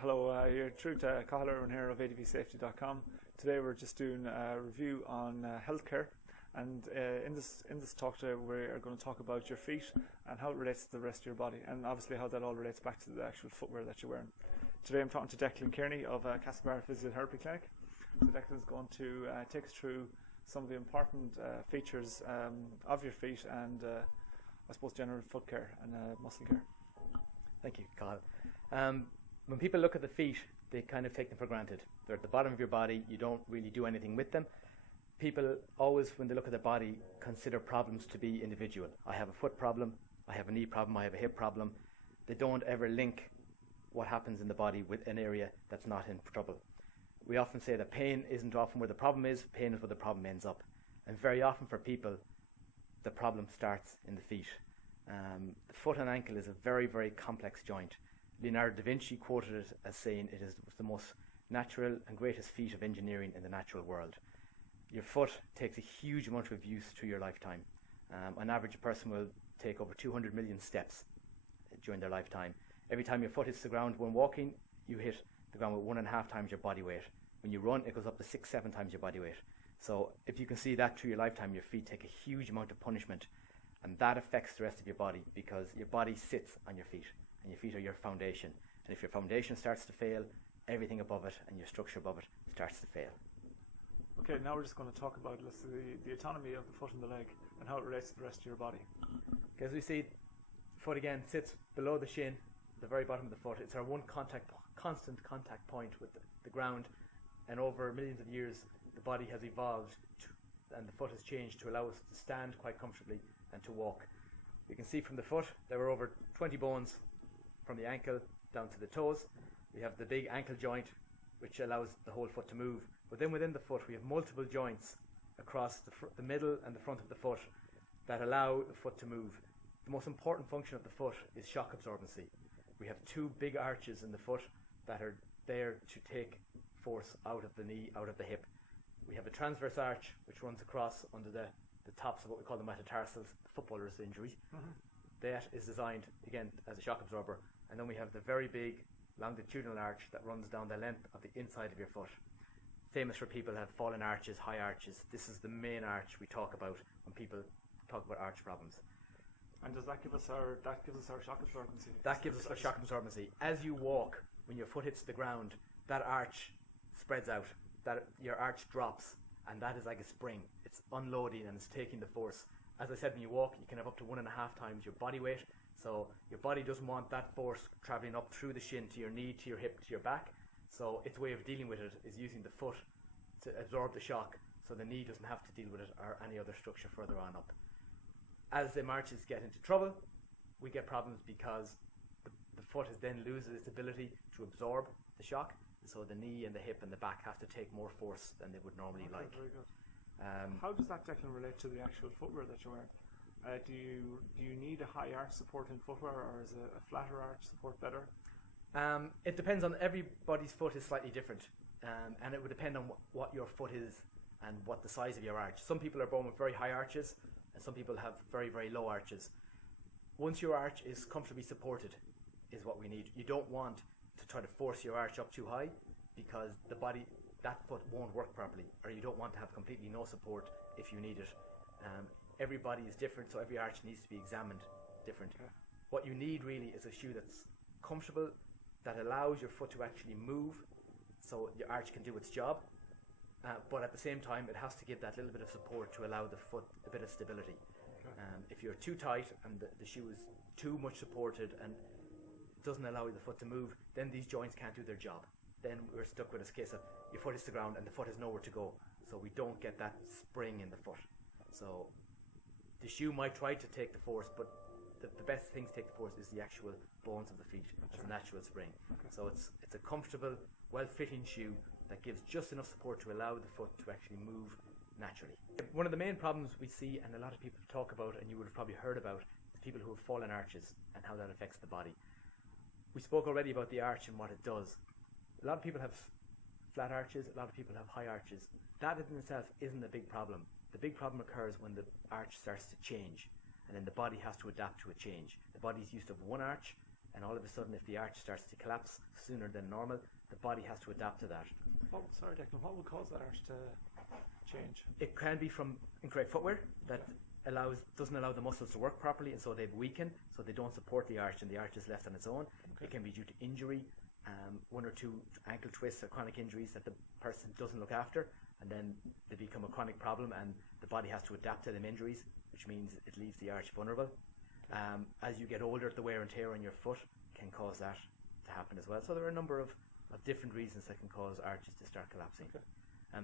Hello, you're through to Cathal Irwin here of advsafety.com. Today we're just doing a review on healthcare, and in this talk today we are going to talk about your feet and how it relates to the rest of your body, and obviously how that all relates back to the actual footwear that you're wearing. Today I'm talking to Declan Kearney of Castlebar Physiotherapy Clinic. So Declan's going to take us through some of the important features of your feet and I suppose general foot care and muscle care. Thank you, Cathal. When people look at the feet, they kind of take them for granted. They're at the bottom of your body, you don't really do anything with them. People always, when they look at their body, consider problems to be individual. I have a foot problem, I have a knee problem, I have a hip problem. They don't ever link what happens in the body with an area that's not in trouble. We often say that pain isn't often where the problem is, pain is where the problem ends up. And very often for people, the problem starts in the feet. The foot and ankle is a very, very complex joint. Leonardo da Vinci quoted it as saying it is the most natural and greatest feat of engineering in the natural world. Your foot takes a huge amount of use through your lifetime. On average, a person will take over 200 million steps during their lifetime. Every time your foot hits the ground when walking, you hit the ground with 1.5 times your body weight. When you run, it goes up to 6-7 times your body weight. So if you can see that through your lifetime, your feet take a huge amount of punishment, and that affects the rest of your body because your body sits on your feet. And your feet are your foundation. And if your foundation starts to fail, everything above it and your structure above it starts to fail. Okay, now we're just going to talk about the autonomy of the foot and the leg and how it relates to the rest of your body. Okay, as we see, the foot again sits below the shin, the very bottom of the foot. It's our one constant contact point with the ground, and over millions of years the body has evolved and the foot has changed to allow us to stand quite comfortably and to walk. You can see from the foot there are over 20 bones from the ankle down to the toes. We have the big ankle joint which allows the whole foot to move, but then within the foot we have multiple joints across the middle and the front of the foot that allow the foot to move. The most important function of the foot is shock absorbency. We have two big arches in the foot that are there to take force out of the knee, out of the hip. We have a transverse arch which runs across under the tops of what we call the metatarsals, the footballer's injury. That is designed again as a shock absorber. And then we have the very big longitudinal arch that runs down the length of the inside of your foot. Famous for people have fallen arches, high arches. This is the main arch we talk about when people talk about arch problems. And does that give us our shock absorbency? That gives us our shock absorbency. As you walk, when your foot hits the ground, that arch spreads out. That your arch drops, and that is like a spring. It's unloading and it's taking the force. As I said, when you walk, you can have up to 1.5 times your body weight. So your body doesn't want that force traveling up through the shin to your knee, to your hip, to your back. So its way of dealing with it is using the foot to absorb the shock, so the knee doesn't have to deal with it or any other structure further on up. As the arches get into trouble, we get problems because the foot then loses its ability to absorb the shock. So the knee and the hip and the back have to take more force than they would normally like. Very good. How does that, Declan, relate to the actual footwear that you're wearing? Do you need a high arch support in footwear, or is a flatter arch support better? It depends on everybody's foot is slightly different, and it would depend on what your foot is and what the size of your arch. Some people are born with very high arches, and some people have very, very low arches. Once your arch is comfortably supported is what we need. You don't want to try to force your arch up too high because that foot won't work properly, or you don't want to have completely no support if you need it. Everybody is different, so every arch needs to be examined different. Okay. What you need really is a shoe that's comfortable, that allows your foot to actually move so your arch can do its job, but at the same time it has to give that little bit of support to allow the foot a bit of stability. Okay. If you're too tight and the shoe is too much supported and doesn't allow the foot to move, then these joints can't do their job. Then we're stuck with this case of your foot hits the ground and the foot has nowhere to go, so we don't get that spring in the foot. So the shoe might try to take the force, but the best thing to take the force is the actual bones of the feet. It's a natural spring. Okay. So it's a comfortable, well-fitting shoe that gives just enough support to allow the foot to actually move naturally. One of the main problems we see, and a lot of people talk about, and you would have probably heard about, is people who have fallen arches and how that affects the body. We spoke already about the arch and what it does. A lot of people have flat arches, a lot of people have high arches. That in itself isn't a big problem. The big problem occurs when the arch starts to change, and then the body has to adapt to a change. The body's used to one arch, and all of a sudden if the arch starts to collapse sooner than normal, the body has to adapt to that. Oh, sorry, Declan. What would cause that arch to change? It can be from incorrect footwear that doesn't allow the muscles to work properly, and so they've weakened, so they don't support the arch, and the arch is left on its own. Okay. It can be due to injury, 1 or 2 ankle twists or chronic injuries that the person doesn't look after, and then they become a chronic problem, and the body has to adapt to them injuries, which means it leaves the arch vulnerable. As you get older, the wear and tear on your foot can cause that to happen as well. So there are a number of different reasons that can cause arches to start collapsing. Okay.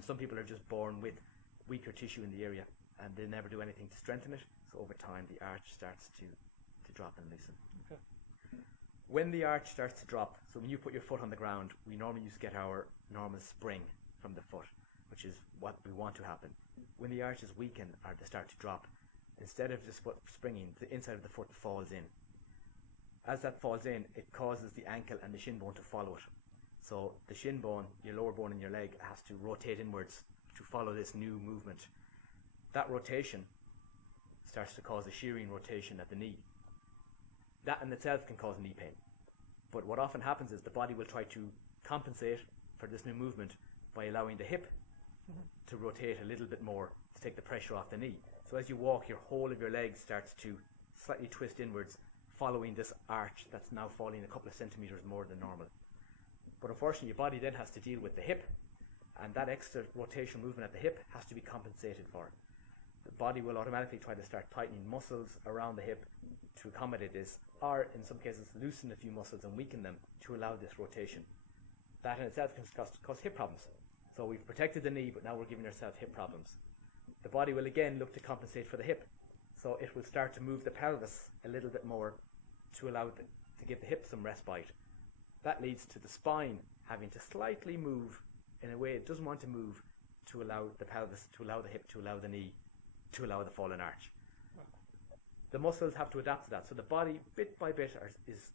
Some people are just born with weaker tissue in the area, and they never do anything to strengthen it, so over time the arch starts to drop and loosen. Okay. When the arch starts to drop, so when you put your foot on the ground, we normally used to get our normal spring from the foot, which is what we want to happen. When the arches weaken or they start to drop, instead of just springing, the inside of the foot falls in. As that falls in, it causes the ankle and the shin bone to follow it. So the shin bone, your lower bone in your leg, has to rotate inwards to follow this new movement. That rotation starts to cause a shearing rotation at the knee. That in itself can cause knee pain. But what often happens is the body will try to compensate for this new movement by allowing the hip to rotate a little bit more to take the pressure off the knee. So as you walk, your whole of your leg starts to slightly twist inwards, following this arch that's now falling a couple of centimeters more than normal. But unfortunately, your body then has to deal with the hip, and that extra rotational movement at the hip has to be compensated for. The body will automatically try to start tightening muscles around the hip to accommodate this, or in some cases loosen a few muscles and weaken them to allow this rotation. That in itself can cause hip problems. So we've protected the knee, but now we're giving ourselves hip problems. The body will again look to compensate for the hip, so it will start to move the pelvis a little bit more to allow to give the hip some respite. That leads to the spine having to slightly move in a way it doesn't want to move to allow the pelvis, to allow the hip, to allow the knee, to allow the fallen arch. The muscles have to adapt to that, so the body bit by bit is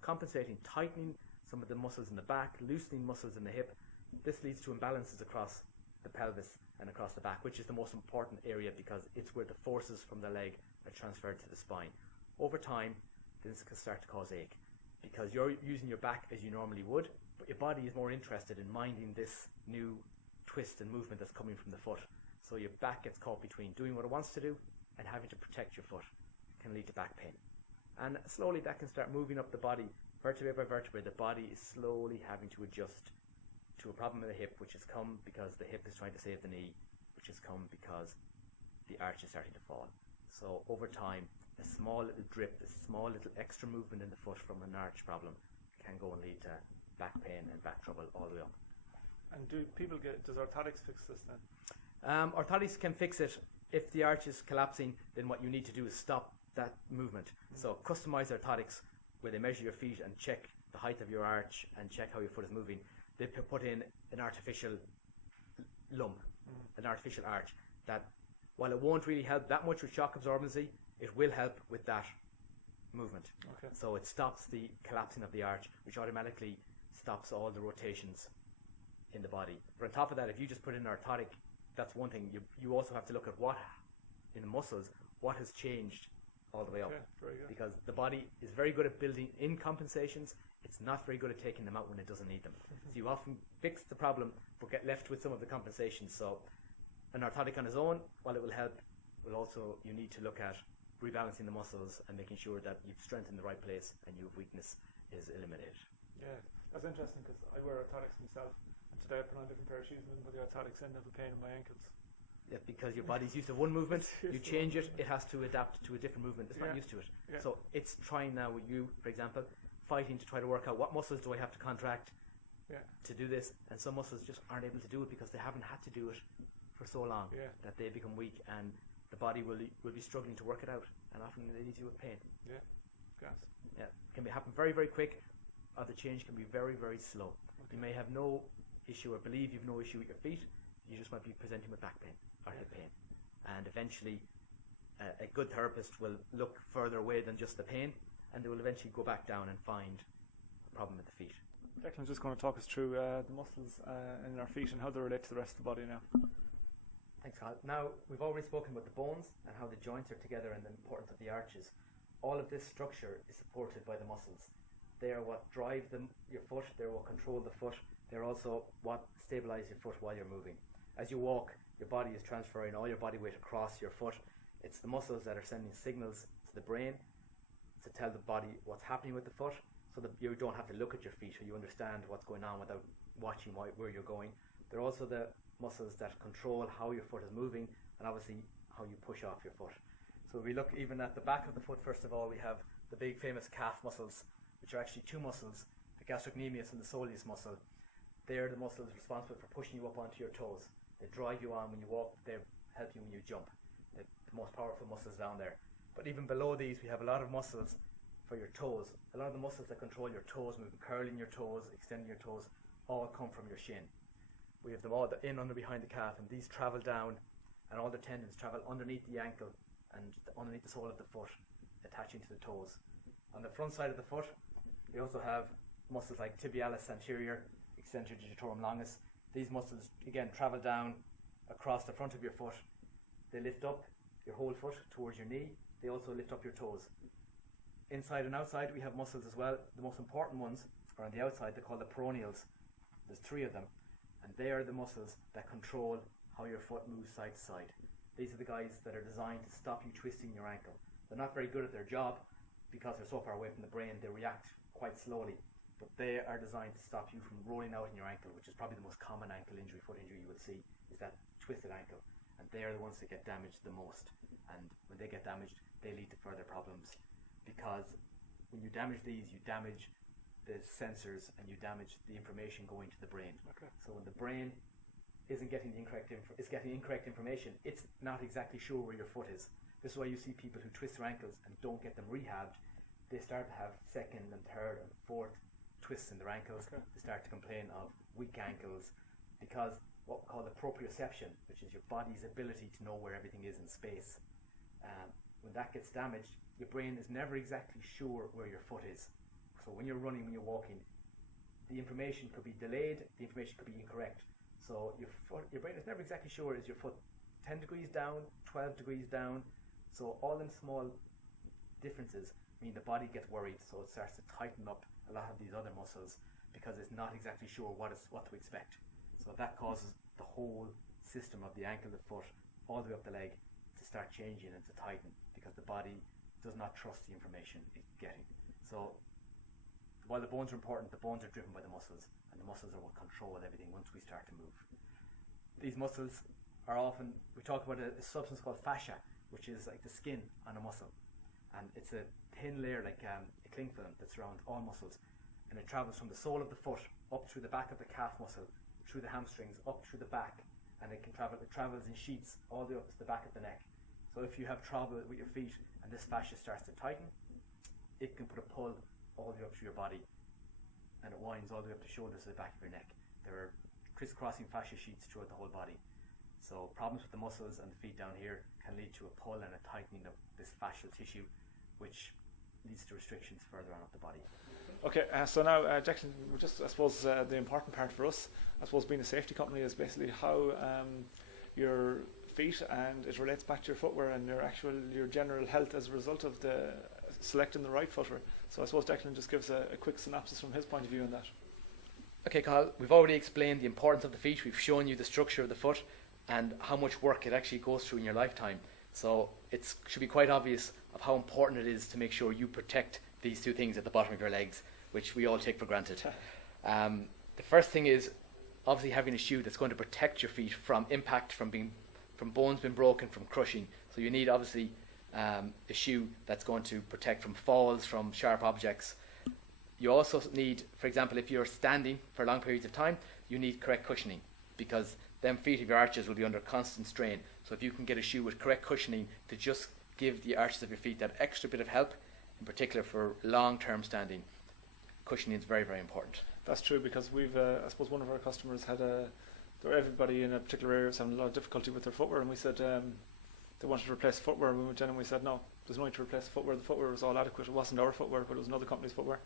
compensating, tightening some of the muscles in the back, loosening muscles in the hip. This leads to imbalances across the pelvis and across the back, which is the most important area because it's where the forces from the leg are transferred to the spine. Over time, this can start to cause ache because you're using your back as you normally would, but your body is more interested in minding this new twist and movement that's coming from the foot. So your back gets caught between doing what it wants to do and having to protect your foot. It can lead to back pain. And slowly that can start moving up the body, vertebrae by vertebrae. The body is slowly having to adjust to a problem in the hip, which has come because the hip is trying to save the knee, which has come because the arch is starting to fall. So over time, a small little drip, a small little extra movement in the foot from an arch problem can go and lead to back pain and back trouble all the way up. And does orthotics fix this then? Orthotics can fix it. If the arch is collapsing, then what you need to do is stop that movement. So customized orthotics, where they measure your feet and check the height of your arch and check how your foot is moving, they put in an artificial lump, an artificial arch, that while it won't really help that much with shock absorbency, it will help with that movement. Okay. So it stops the collapsing of the arch, which automatically stops all the rotations in the body. But on top of that, if you just put in an orthotic, that's one thing. You also have to look at what, in the muscles, what has changed all the way up. Okay, very good. Because the body is very good at building in compensations. It's not very good at taking them out when it doesn't need them. So you often fix the problem, but get left with some of the compensations. So an orthotic on its own, while it will help, you need to look at rebalancing the muscles and making sure that you've strength in the right place and your weakness is eliminated. Yeah, that's interesting because I wear orthotics myself, and today I put on a different pair of shoes and put the orthotics in, and I have a pain in my ankles. Yeah, because your body's used to one movement, you change it, it has to adapt to a different movement. It's not used to it. Yeah. So it's trying now with you, for example, fighting to try to work out what muscles do I have to contract to do this, and some muscles just aren't able to do it because they haven't had to do it for so long that they become weak, and the body will be struggling to work it out, and often they leave you with pain. Yeah, gas. Yeah, it can happen very, very quick, or the change can be very, very slow. Okay. You may have no issue or believe you've no issue with your feet, you just might be presenting with back pain or hip pain. And eventually a good therapist will look further away than just the pain, and they will eventually go back down and find a problem with the feet. Declan's just going to talk us through the muscles in our feet and how they relate to the rest of the body now. Thanks, Carl. Now, we've already spoken about the bones and how the joints are together and the importance of the arches. All of this structure is supported by the muscles. They are what drive your foot. They're what control the foot. They're also what stabilize your foot while you're moving. As you walk, your body is transferring all your body weight across your foot. It's the muscles that are sending signals to the brain to tell the body what's happening with the foot, so that you don't have to look at your feet, or you understand what's going on without watching where you're going. They're also the muscles that control how your foot is moving, and obviously how you push off your foot. So if we look even at the back of the foot, first of all, we have the big famous calf muscles, which are actually two muscles, the gastrocnemius and the soleus muscle. They're the muscles responsible for pushing you up onto your toes. They drive you on when you walk, they help you when you jump. They're the most powerful muscles down there. But even below these, we have a lot of muscles for your toes. A lot of the muscles that control your toes, moving, curling your toes, extending your toes, all come from your shin. We have them all in, under, behind the calf, and these travel down, and all the tendons travel underneath the ankle and underneath the sole of the foot, attaching to the toes. On the front side of the foot, we also have muscles like tibialis anterior, extensor digitorum longus. These muscles, again, travel down across the front of your foot. They lift up your whole foot towards your knee. They also lift up your toes. Inside and outside, we have muscles as well. The most important ones are on the outside. They're called the peroneals. There's 3 of them, and they are the muscles that control how your foot moves side to side. These are the guys that are designed to stop you twisting your ankle. They're not very good at their job because they're so far away from the brain. They react quite slowly, but they are designed to stop you from rolling out in your ankle, which is probably the most common ankle injury, foot injury you will see, is that twisted ankle. And they are the ones that get damaged the most. And when they get damaged, they lead to further problems, because when you damage these, you damage the sensors and you damage the information going to the brain. Okay. So when the brain isn't getting the incorrect information, it's not exactly sure where your foot is. This is why you see people who twist their ankles and don't get them rehabbed. They start to have second and third and fourth twists in their ankles. Okay. They start to complain of weak ankles, because what we call the proprioception, which is your body's ability to know where everything is in space, when that gets damaged, your brain is never exactly sure where your foot is. So when you're running, when you're walking, the information could be delayed, the information could be incorrect. So your brain is never exactly sure, is your foot 10 degrees down, 12 degrees down. So all them small differences mean the body gets worried, so it starts to tighten up a lot of these other muscles because it's not exactly sure what to expect. So that causes the whole system of the ankle, the foot, all the way up the leg to start changing and to tighten, because the body does not trust the information it's getting. So while the bones are important, the bones are driven by the muscles, and the muscles are what control everything once we start to move. These muscles are often, we talk about a substance called fascia, which is like the skin on a muscle, and it's a thin layer like a cling film that surrounds all muscles, and it travels from the sole of the foot up through the back of the calf muscle, through the hamstrings, up through the back, and it travels in sheets all the way up to the back of the neck. So if you have trouble with your feet and this fascia starts to tighten, it can put a pull all the way up through your body, and it winds all the way up the shoulders to the back of your neck. There are crisscrossing fascia sheets throughout the whole body. So problems with the muscles and the feet down here can lead to a pull and a tightening of this fascial tissue, which leads to restrictions further on up the body. Okay, so now, Declan, just I suppose the important part for us, I suppose being a safety company, is basically how your feet, and it relates back to your footwear and your general health as a result of the selecting the right footwear. So I suppose Declan just gives a quick synopsis from his point of view on that. Okay, Carl, we've already explained the importance of the feet. We've shown you the structure of the foot and how much work it actually goes through in your lifetime. So it should be quite obvious of how important it is to make sure you protect these 2 things at the bottom of your legs, which we all take for granted. The first thing is obviously having a shoe that's going to protect your feet from impact, from bones being broken, from crushing. So you need obviously a shoe that's going to protect from falls, from sharp objects. You also need, for example, if you're standing for long periods of time, you need correct cushioning, because them feet of your arches will be under constant strain. So if you can get a shoe with correct cushioning to just give the arches of your feet that extra bit of help, in particular for long-term standing, cushioning is very, very important. That's true, because we've, I suppose one of our customers had everybody in a particular area was having a lot of difficulty with their footwear, and we said they wanted to replace footwear, and we went in and we said no, there's no need to replace the footwear. The footwear was all adequate. It wasn't our footwear, but it was another company's footwear,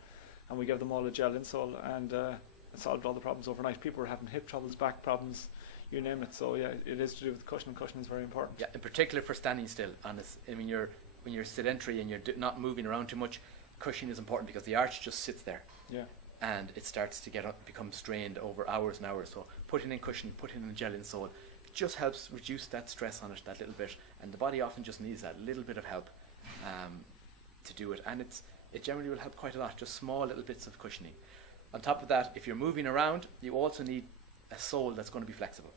and we gave them all a gel insole, and it solved all the problems overnight. People were having hip troubles, back problems, you name it. So yeah, it is to do with cushioning. Cushioning is very important. Yeah, in particular for standing still. I mean, when you're sedentary and you're not moving around too much, cushioning is important because the arch just sits there. Yeah. And it starts to become strained over hours and hours. So putting in cushioning, putting in a gel insole, it just helps reduce that stress on it that little bit. And the body often just needs that little bit of help to do it. And it generally will help quite a lot, just small little bits of cushioning. On top of that, if you're moving around, you also need a sole that's going to be flexible.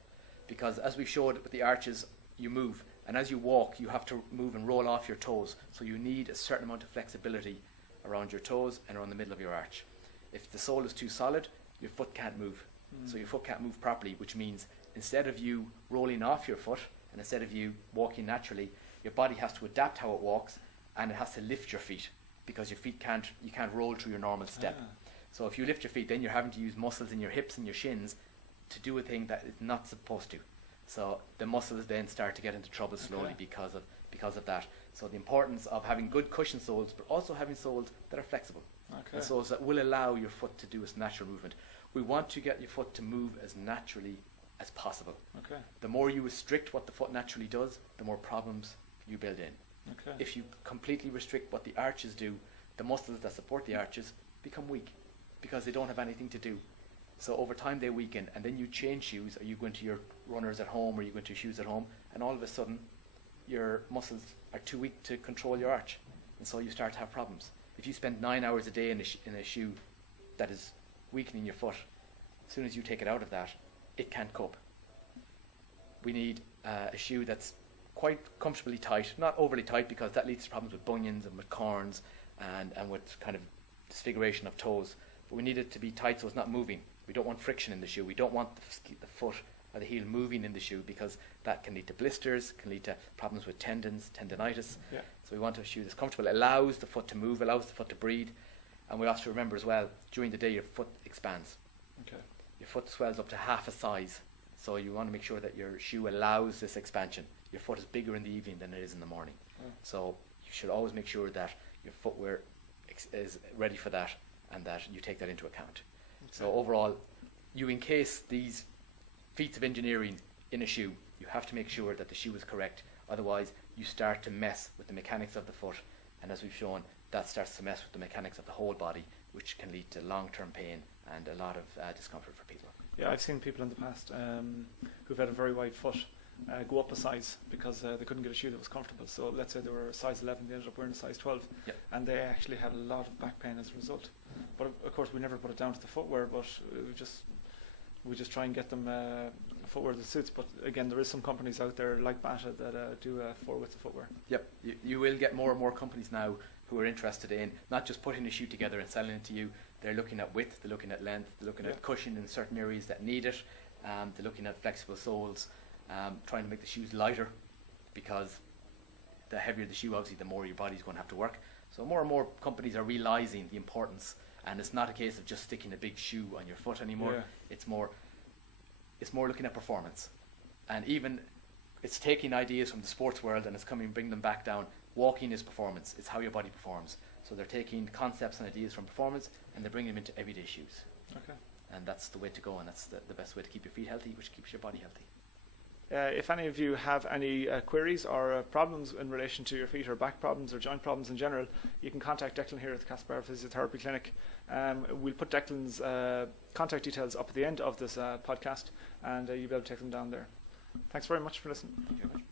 Because as we showed with the arches, you move. And as you walk, you have to move and roll off your toes. So you need a certain amount of flexibility around your toes and around the middle of your arch. If the sole is too solid, your foot can't move. So your foot can't move properly, which means instead of you rolling off your foot and instead of you walking naturally, your body has to adapt how it walks and it has to lift your feet because your feet you can't roll through your normal step. So if you lift your feet, then you're having to use muscles in your hips and your shins to do a thing that it's not supposed to. So the muscles then start to get into trouble slowly because of that. So the importance of having good cushion soles, but also having soles that are flexible. And soles that will allow your foot to do its natural movement. We want to get your foot to move as naturally as possible. The more you restrict what the foot naturally does, the more problems you build in. If you completely restrict what the arches do, the muscles that support the arches become weak because they don't have anything to do. So over time they weaken, and then you change shoes, or you go into your runners at home, or you go into shoes at home, and all of a sudden your muscles are too weak to control your arch, and so you start to have problems. If you spend 9 hours a day in a shoe that is weakening your foot, as soon as you take it out of that, it can't cope. We need a shoe that's quite comfortably tight, not overly tight because that leads to problems with bunions and with corns and with kind of disfiguration of toes. But we need it to be tight so it's not moving. We don't want friction in the shoe. We don't want the foot or the heel moving in the shoe because that can lead to blisters, can lead to problems with tendons, tendinitis. So we want a shoe that's comfortable, allows the foot to move, allows the foot to breathe. And we have to remember as well, during the day your foot expands. Your foot swells up to half a size. So you want to make sure that your shoe allows this expansion. Your foot is bigger in the evening than it is in the morning. So you should always make sure that your footwear is ready for that and that you take that into account. So overall, you encase these feats of engineering in a shoe. You have to make sure that the shoe is correct. Otherwise, you start to mess with the mechanics of the foot. And as we've shown, that starts to mess with the mechanics of the whole body, which can lead to long-term pain and a lot of discomfort for people. Yeah, I've seen people in the past who've had a very wide foot go up a size because they couldn't get a shoe that was comfortable. So let's say they were a size 11, they ended up wearing a size 12, and they actually had a lot of back pain as a result. But of course, we never put it down to the footwear, but we just try and get them footwear that suits. But again, there is some companies out there like Bata that do 4-width footwear. You will get more and more companies now who are interested in not just putting a shoe together and selling it to you. They're looking at width, they're looking at length, they're looking at cushion in certain areas that need it. They're looking at flexible soles, trying to make the shoes lighter because the heavier the shoe, obviously, the more your body's going to have to work. So more and more companies are realizing the importance, and it's not a case of just sticking a big shoe on your foot anymore. It's more looking at performance, and even it's taking ideas from the sports world and it's bring them back down. Walking is performance. It's how your body performs. So they're taking concepts and ideas from performance and they're bringing them into everyday shoes. And that's the way to go, and that's the best way to keep your feet healthy, which keeps your body healthy. If any of you have any queries or problems in relation to your feet, or back problems or joint problems in general, you can contact Declan here at the Caspar Physiotherapy Clinic. We'll put Declan's contact details up at the end of this podcast, and you'll be able to take them down there. Thanks very much for listening. Thank you very much.